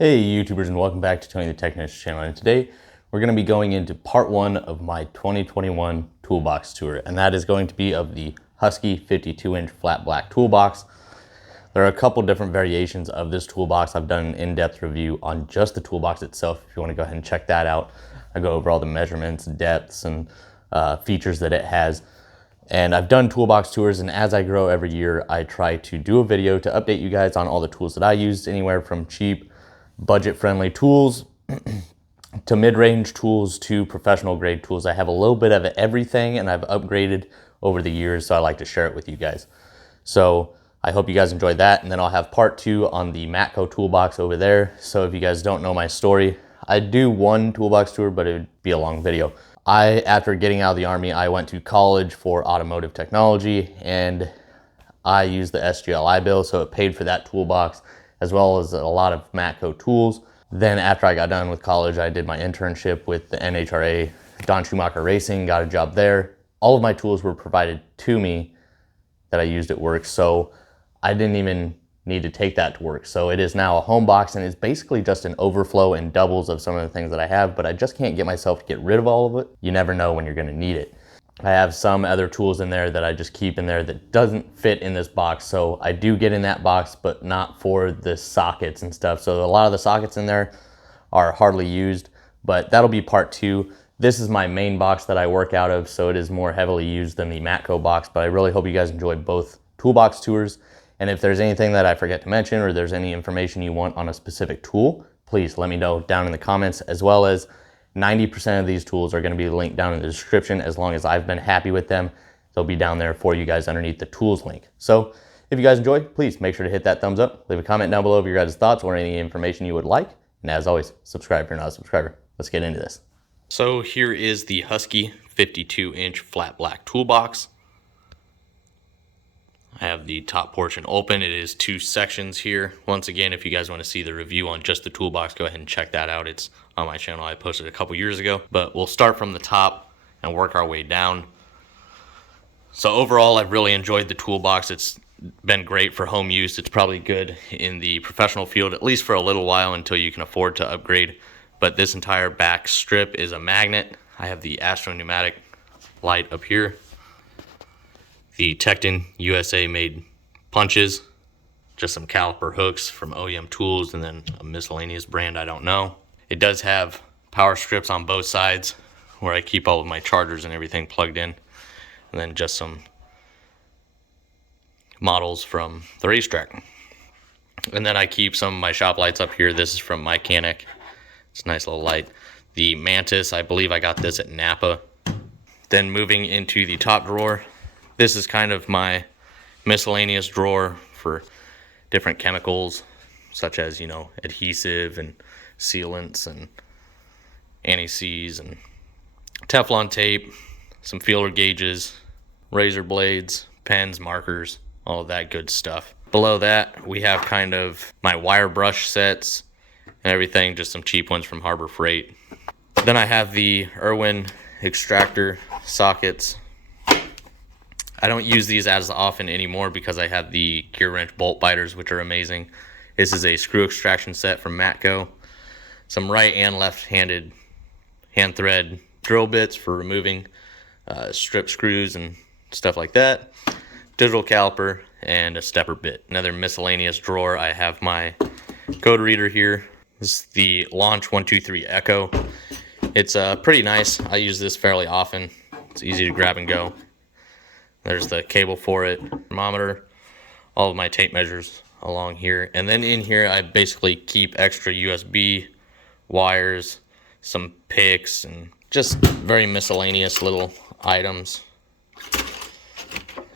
Hey YouTubers, and welcome back to Tony the Technician channel. And today we're going to be going into part one of my 2021 toolbox tour, and that is going to be of the Husky 52-inch flat black toolbox. There are a couple different variations of this toolbox. I've done an in-depth review on just the toolbox itself. If you want to go ahead and check that out, I go over all the measurements, depths, and features that it has. And I've done toolbox tours, and as I grow every year, I try to do a video to update you guys on all the tools that I used, anywhere from cheap, budget-friendly tools to mid-range tools to professional grade tools. I have a little bit of everything, and I've upgraded over the years, so I like to share it with you guys. So I hope you guys enjoyed that, and then I'll have part two on the Matco toolbox over there. So if you guys don't know my story, I'd do one toolbox tour, but it would be a long video. After getting out of the Army, I went to college for automotive technology, and I used the SGLI bill, so it paid for that toolbox as well as a lot of Matco tools. Then after I got done with college, I did my internship with the NHRA, Don Schumacher Racing, got a job there. All of my tools were provided to me that I used at work, so I didn't even need to take that to work. So it is now a home box, and it's basically just an overflow and doubles of some of the things that I have, but I just can't get myself to get rid of all of it. You never know when you're gonna need it. I have some other tools in there that I just keep in there that doesn't fit in this box. So I do get in that box, but not for the sockets and stuff. So a lot of the sockets in there are hardly used, but that'll be part two. This is my main box that I work out of, so it is more heavily used than the Matco box, but I really hope you guys enjoy both toolbox tours. And if there's anything that I forget to mention, or there's any information you want on a specific tool, please let me know down in the comments, as well as 90% of these tools are going to be linked down in the description. As long as I've been happy with them, they'll be down there for you guys underneath the tools link. So if you guys enjoy, please make sure to hit that thumbs up, leave a comment down below of your guys' thoughts or any information you would like. And as always, subscribe if you're not a subscriber. Let's get into this. So here is the Husky 52-inch flat black toolbox. I have the top portion open. It is two sections here. Once again, if you guys want to see the review on just the toolbox, go ahead and check that out. It's on my channel. I posted a couple years ago, but we'll start from the top and work our way down. So overall, I've really enjoyed the toolbox. It's been great for home use. It's probably good in the professional field, at least for a little while until you can afford to upgrade. But this entire back strip is a magnet. I have the Astro Pneumatic light up here. The Tekton USA made punches, just some caliper hooks from OEM Tools, and then a miscellaneous brand I don't know. It does have power strips on both sides where I keep all of my chargers and everything plugged in, and then just some models from the racetrack. And then I keep some of my shop lights up here. This is from my Canipex. It's a nice little light. The Mantis, I believe I got this at Napa. Then moving into the top drawer, this is kind of my miscellaneous drawer for different chemicals, such as, adhesive and sealants and anti-seize and Teflon tape, some feeler gauges, razor blades, pens, markers, all of that good stuff. Below that, we have kind of my wire brush sets and everything, just some cheap ones from Harbor Freight. Then I have the Irwin Extractor sockets. I don't use these as often anymore because I have the Gearwrench bolt biters, which are amazing. This is a screw extraction set from Matco. Some right and left-handed hand thread drill bits for removing strip screws and stuff like that. Digital caliper and a stepper bit. Another miscellaneous drawer, I have my code reader here. This is the Launch 123 Echo. It's pretty nice. I use this fairly often. It's easy to grab and go. There's the cable for it, thermometer, all of my tape measures along here. And then in here, I basically keep extra USB wires, some picks, and just very miscellaneous little items.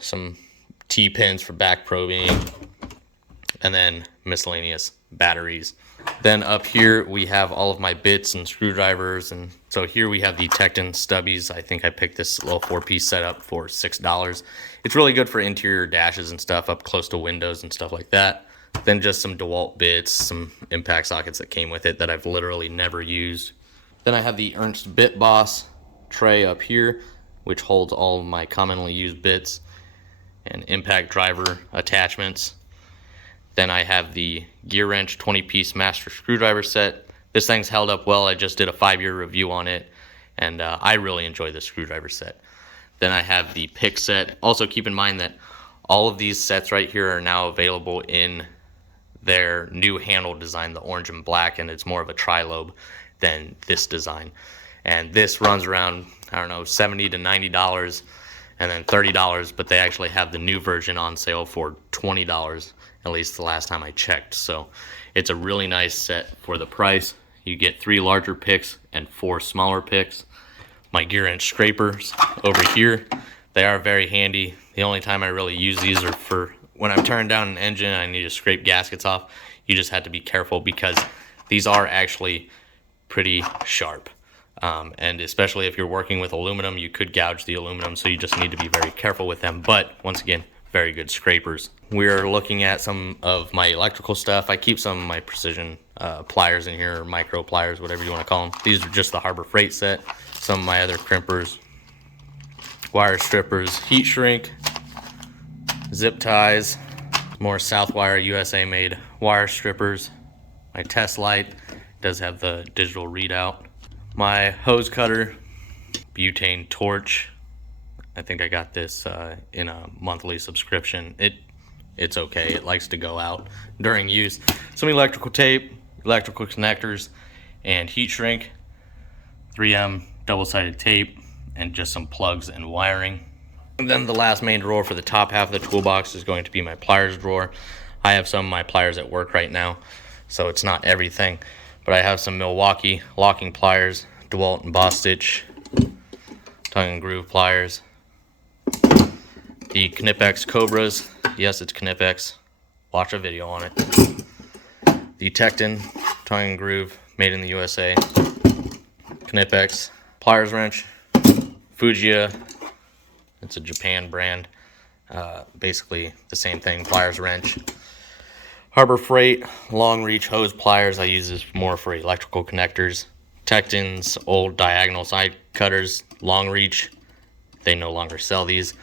Some T-pins for back probing, and then miscellaneous batteries. Then up here we have all of my bits and screwdrivers, and so here we have the Tekton stubbies. I think I picked this little 4-piece setup for $6. It's really good for interior dashes and stuff up close to windows and stuff like that. Then just some Dewalt bits, some impact sockets that came with it that I've literally never used. Then I have the Ernst Bit Boss tray up here, which holds all of my commonly used bits and impact driver attachments. Then I have the Gearwrench 20-piece master screwdriver set. This thing's held up well. I just did a 5-year review on it, and I really enjoy this screwdriver set. Then I have the pick set. Also keep in mind that all of these sets right here are now available in their new handle design, the orange and black, and it's more of a tri-lobe than this design. And this runs around, I don't know, $70 to $90 and then $30, but they actually have the new version on sale for $20, at least the last time I checked. So it's a really nice set for the price. You get 3 larger picks and 4 smaller picks. My Gearwrench scrapers over here, they are very handy. The only time I really use these are for when I'm turning down an engine and I need to scrape gaskets off. You just have to be careful because these are actually pretty sharp. And especially if you're working with aluminum, you could gouge the aluminum, so you just need to be very careful with them. But once again, very good scrapers. We're looking at some of my electrical stuff. I keep some of my precision pliers in here, or micro pliers, whatever you want to call them. These are just the Harbor Freight set. Some of my other crimpers, wire strippers, heat shrink, zip ties, more Southwire USA made wire strippers. My test light does have the digital readout. My hose cutter, butane torch. I think I got this in a monthly subscription. It's okay. It likes to go out during use. Some electrical tape, electrical connectors, and heat shrink. 3M double-sided tape, and just some plugs and wiring. And then the last main drawer for the top half of the toolbox is going to be my pliers drawer. I have some of my pliers at work right now, so it's not everything. But I have some Milwaukee locking pliers, Dewalt and Boss Stitch, tongue and groove pliers, the Knipex Cobras. Yes, it's Canipex. Watch a video on it. The Tekton tongue and groove, made in the USA. Knipex Pliers wrench, Fujiya. It's a Japan brand. Basically the same thing. Pliers wrench. Harbor Freight long reach hose pliers. I use this more for electrical connectors. Tekton's old diagonal side cutters, long reach. They no longer sell these.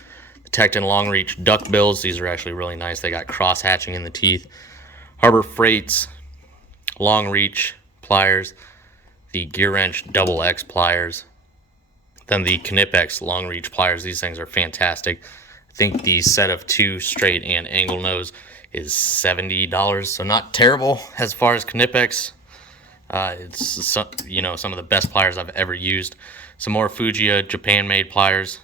The Tekton long reach duck bills. These are actually really nice. They got cross hatching in the teeth. Harbor Freight's long reach pliers. The Gearwrench Double X pliers. Then the Canipex long reach pliers. These things are fantastic. I think the set of 2 straight and angle nose is $70, so not terrible as far as Canipex. It's some of the best pliers I've ever used. Some more Fujiya Japan-made pliers.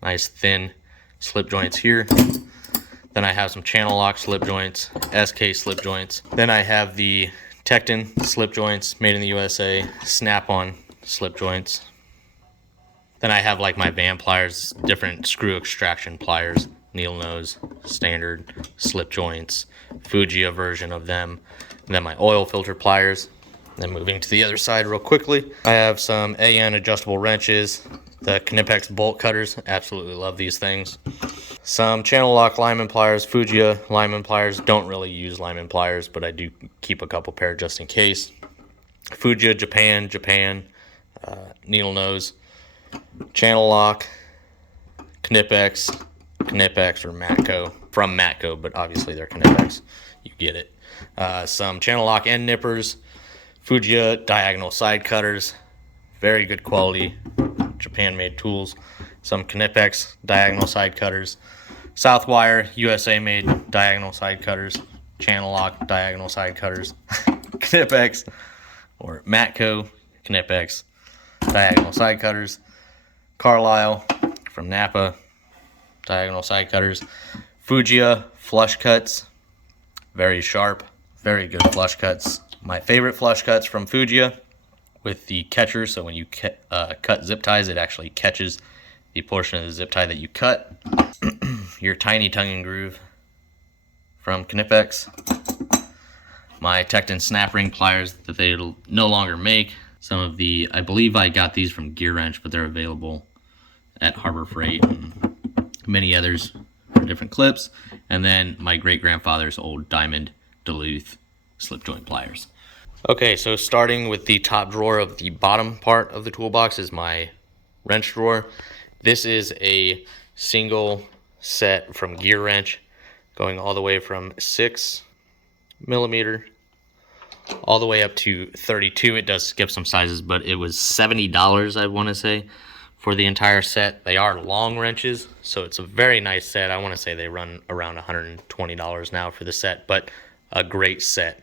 Nice thin slip joints here. Then I have some Channellock slip joints, SK slip joints. Then I have the Tekton slip joints, made in the USA, Snap-on slip joints. Then I have like my van pliers, different screw extraction pliers, needle nose, standard slip joints, Fujiya version of them. And then my oil filter pliers. Then moving to the other side real quickly, I have some AN adjustable wrenches, the Knipex bolt cutters. Absolutely love these things. Some Channellock lineman pliers, Fujiya lineman pliers. Don't really use lineman pliers, but I do keep a couple pair just in case. Fujiya Japan, needle nose, Channellock, Knipex or Matco, from Matco, but obviously they're Knipex. You get it. Some Channellock end nippers, Fujiya diagonal side cutters, very good quality, Japan-made tools. Some Knipex diagonal side cutters, Southwire USA-made diagonal side cutters, Channellock diagonal side cutters, Knipex or Matco Knipex diagonal side cutters, Carlisle from Napa diagonal side cutters, Fujiya flush cuts, very sharp, very good flush cuts. My favorite flush cuts from Fujiya with the catcher, so when you cut zip ties, it actually catches the portion of the zip tie that you cut. Your tiny tongue and groove from Canipex. My Tekton snap ring pliers that they no longer make. Some of the, I believe I got these from Gearwrench, but they're available at Harbor Freight and many others for different clips. And then my great-grandfather's old diamond Duluth slip joint pliers. Okay, so starting with the top drawer of the bottom part of the toolbox is my wrench drawer. This is a single set from Gearwrench, going all the way from 6 millimeter, all the way up to 32. It does skip some sizes, but it was $70, I want to say, for the entire set. They are long wrenches, so it's a very nice set. I want to say they run around $120 now for the set, but a great set.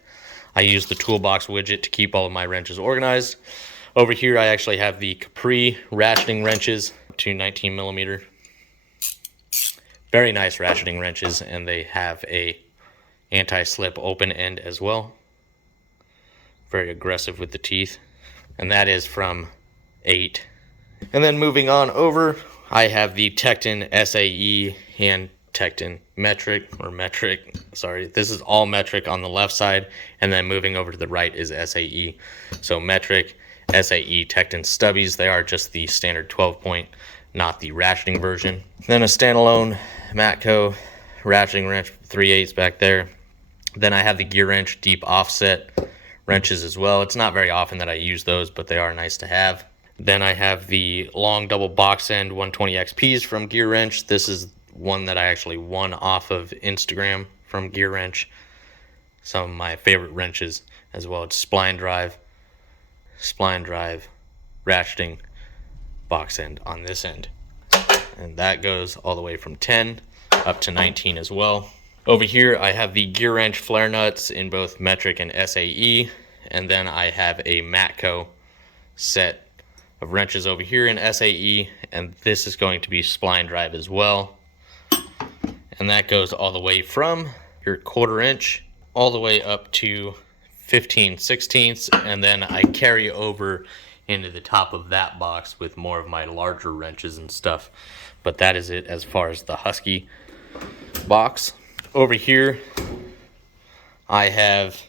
I use the Toolbox widget to keep all of my wrenches organized. Over here, I actually have the Capri ratcheting wrenches to 19 millimeter. Very nice ratcheting wrenches, and they have a anti-slip open end as well. Very aggressive with the teeth. And that is from 8. And then moving on over, I have the Tekton SAE and Tekton metric. Sorry, this is all metric on the left side, and then moving over to the right is SAE. So metric, SAE, Tekton stubbies. They are just the standard 12-point, not the ratcheting version. Then a standalone Matco ratcheting wrench, 3/8 back there. Then I have the Gearwrench deep offset wrenches as well. It's not very often that I use those, but they are nice to have. Then I have the long double box end 120 XPs from Gearwrench. This is one that I actually won off of Instagram from Gearwrench. Some of my favorite wrenches as well. It's spline drive, ratcheting, box end on this end. And that goes all the way from 10 up to 19 as well. Over here, I have the Gearwrench flare nuts in both metric and SAE. And then I have a Matco set of wrenches over here in SAE. And this is going to be spline drive as well. And that goes all the way from your 1/4 inch all the way up to 15/16. And then I carry over into the top of that box with more of my larger wrenches and stuff. But that is it as far as the Husky box. Over here, I have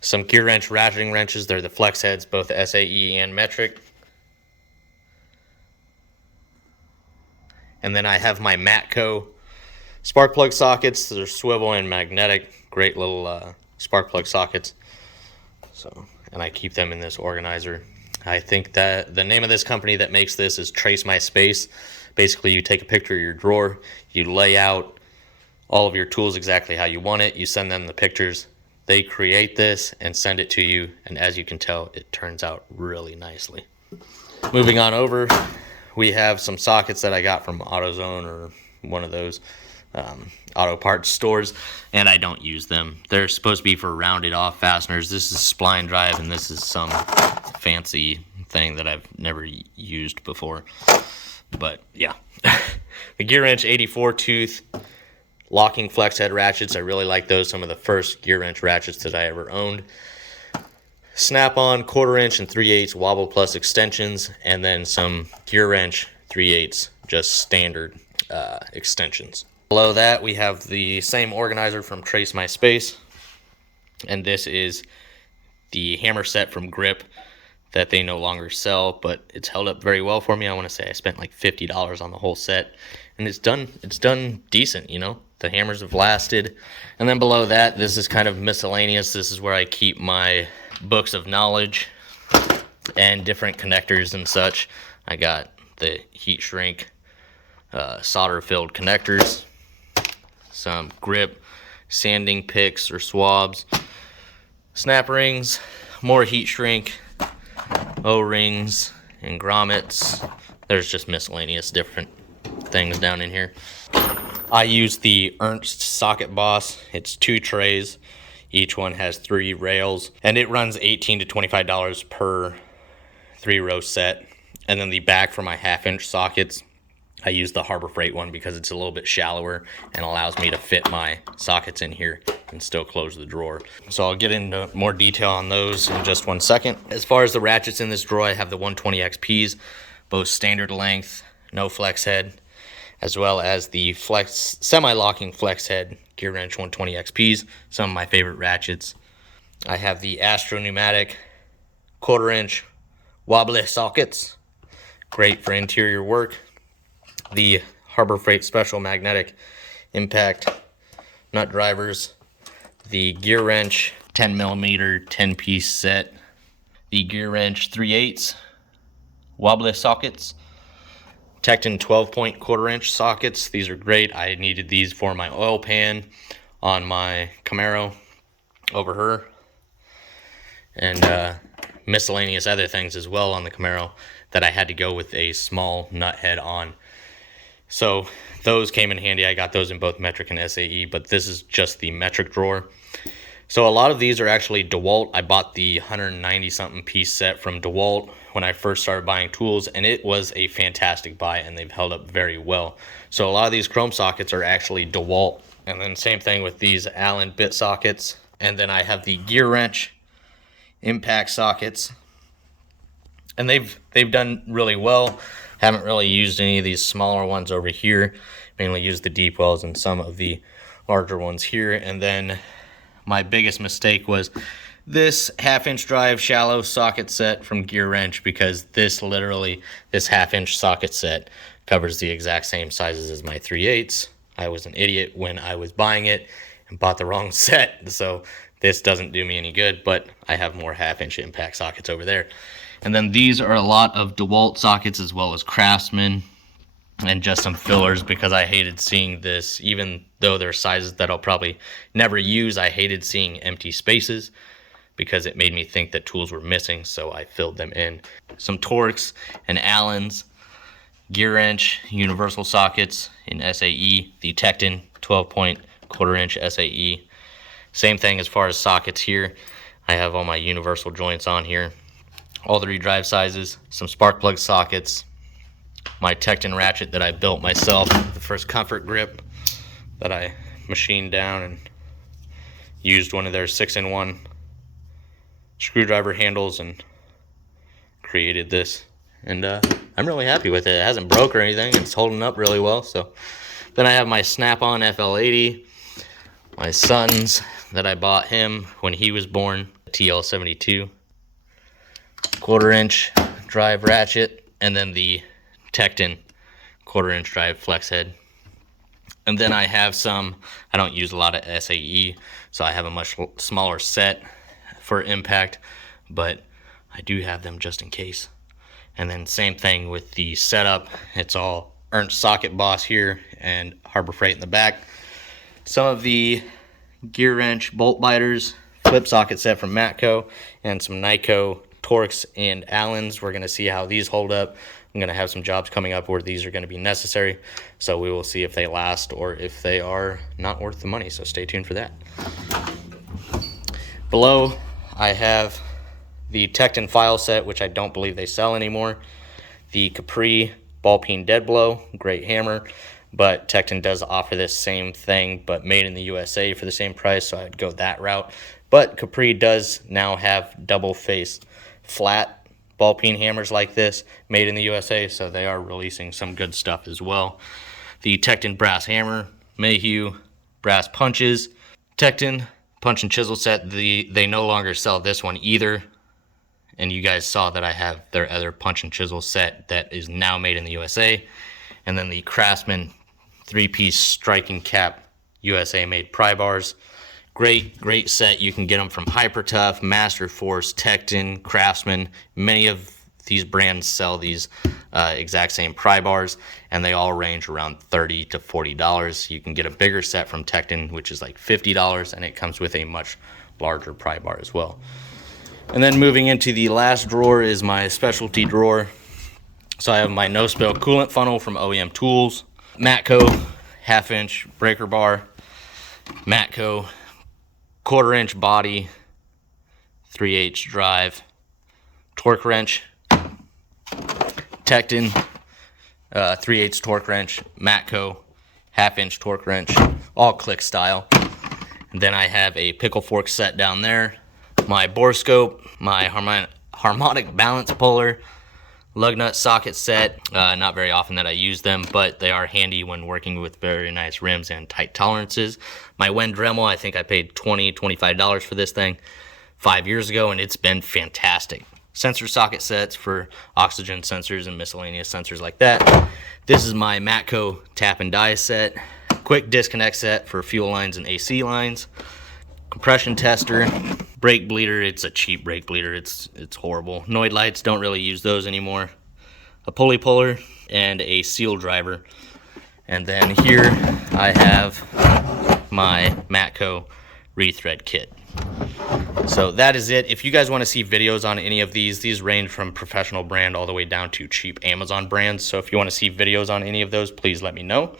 some Gearwrench ratcheting wrenches. They're the flex heads, both SAE and metric. And then I have my Matco spark plug sockets. They're swivel and magnetic. Great little spark plug sockets. And I keep them in this organizer. I think that the name of this company that makes this is Trace My Space. Basically, you take a picture of your drawer, you lay out all of your tools exactly how you want it, you send them the pictures, they create this and send it to you, and as you can tell, it turns out really nicely. Moving on over, we have some sockets that I got from AutoZone or one of those auto parts stores, and I don't use them. They're supposed to be for rounded off fasteners. This is spline drive, and this is some fancy thing that I've never used before. But yeah, the Gearwrench 84 tooth locking flex head ratchets. I really like those. Some of the first Gearwrench ratchets that I ever owned. Snap-on 1/4 inch and 3/8 wobble plus extensions, and then some Gearwrench 3/8 just standard extensions. Below that, we have the same organizer from Trace My Space, and this is the hammer set from Grip that they no longer sell, but it's held up very well for me. I want to say I spent like $50 on the whole set, and it's done decent, you know. The hammers have lasted. And then below that, this is kind of miscellaneous. This is where I keep my books of knowledge and different connectors and such. I got the heat shrink solder filled connectors, some Grip sanding picks or swabs, snap rings, more heat shrink, O-rings, and grommets. There's just miscellaneous different things down in here. I use the Ernst socket boss. It's 2 trays. Each one has 3 rails, and it runs $18 to $25 per 3-row set. And then the back for my 1/2 inch sockets, I use the Harbor Freight one because it's a little bit shallower and allows me to fit my sockets in here and still close the drawer. So I'll get into more detail on those in just one second. As far as the ratchets in this drawer, I have the 120 XPs, both standard length, no flex head, as well as the flex semi-locking flex head Gearwrench 120 XPs, some of my favorite ratchets. I have the Astro Pneumatic 1/4 inch wobbly sockets, great for interior work. The Harbor Freight Special Magnetic Impact nut drivers, the Gearwrench 10mm 10-piece set, the Gearwrench 3/8 wobbly sockets, Tekton 12-point 1/4 inch sockets. These are great. I needed these for my oil pan on my Camaro. over her, and miscellaneous other things as well on the Camaro that I had to go with a small nut head on. So those came in handy. I got those in both metric and SAE, but this is just the metric drawer. So a lot of these are actually Dewalt. I bought the 190 something piece set from Dewalt when I first started buying tools, and it was a fantastic buy, and they've held up very well. So a lot of these chrome sockets are actually Dewalt, and then same thing with these Allen bit sockets. And then I have the Gearwrench impact sockets, and they've done really well. Haven't really used any of these smaller ones over here, mainly used the deep wells and some of the larger ones here. And then my biggest mistake was this 1/2-inch drive shallow socket set from Gearwrench, because this 1/2-inch socket set covers the exact same sizes as my 3/8. I was an idiot when I was buying it and bought the wrong set, so this doesn't do me any good, but I have more 1/2-inch impact sockets over there. And then these are a lot of Dewalt sockets as well as Craftsman, and just some fillers, because I hated seeing this. Even though they're sizes that I'll probably never use, I hated seeing empty spaces because it made me think that tools were missing, so I filled them in. Some Torx and Allens, Gearwrench universal sockets in SAE, the Tekton 12-point 1/4-inch SAE. Same thing as far as sockets here. I have all my universal joints on here, all 3 drive sizes, some spark plug sockets, my Tekton ratchet that I built myself, the first comfort grip that I machined down and used one of their 6-in-1 screwdriver handles and created this. And I'm really happy with it. It hasn't broke or anything. It's holding up really well. So then I have my Snap-on FL80, my son's that I bought him when he was born, TL72, 1/4-inch drive ratchet, and then the Tekton 1/4-inch drive flex head. And then I have some, I don't use a lot of SAE, so I have a much smaller set for impact, but I do have them just in case. And then same thing with the setup. It's all Ernst socket boss here and Harbor Freight in the back. Some of the Gearwrench bolt biters, flip socket set from Matco, and some Nyko Torx and Allens. We're going to see how these hold up. I'm going to have some jobs coming up where these are going to be necessary, so we will see if they last or if they are not worth the money, so stay tuned for that. Below, I have the Tekton file set, which I don't believe they sell anymore. The Capri ball peen dead blow, great hammer, but Tekton does offer this same thing, but made in the USA for the same price, so I'd go that route. But Capri does now have double face flat ball peen hammers like this, made in the USA, so they are releasing some good stuff as well. The Tekton brass hammer, Mayhew brass punches, Tekton punch and chisel set. They no longer sell this one either, and you guys saw that I have their other punch and chisel set that is now made in the USA. And then the Craftsman 3-piece striking cap USA made pry bars. Great set. You can get them from Hypertough, Master Force, Tekton, Craftsman. Many of these brands sell these exact same pry bars, and they all range around $30 to $40. You can get a bigger set from Tekton, which is like $50, and it comes with a much larger pry bar as well. And then moving into the last drawer is my specialty drawer. So I have my no-spill coolant funnel from OEM Tools, Matco 1/2-inch breaker bar, Matco 1/4-inch body, 3/8 drive, torque wrench, Tekton 3/8 torque wrench, Matco 1/2-inch torque wrench, all click style. And then I have a pickle fork set down there, my bore scope, my harmonic balance puller, lug nut socket set. Not very often that I use them, but they are handy when working with very nice rims and tight tolerances. My Wen Dremel, I think I paid $20, $25 for this thing 5 years ago, and it's been fantastic. Sensor socket sets for oxygen sensors and miscellaneous sensors like that. This is my Matco tap and die set. Quick disconnect set for fuel lines and AC lines. Compression tester, brake bleeder. It's a cheap brake bleeder. It's horrible. Noid lights, don't really use those anymore. A pulley puller and a seal driver. And then here I have my Matco rethread kit. So that is it. If you guys want to see videos on any of these range from professional brand all the way down to cheap Amazon brands. So if you want to see videos on any of those, please let me know.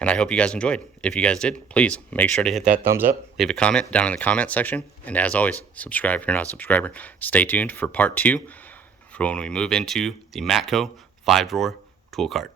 And I hope you guys enjoyed. If you guys did, please make sure to hit that thumbs up, leave a comment down in the comment section. And as always, subscribe if you're not a subscriber. Stay tuned for part 2 for when we move into the Matco 5-drawer tool cart.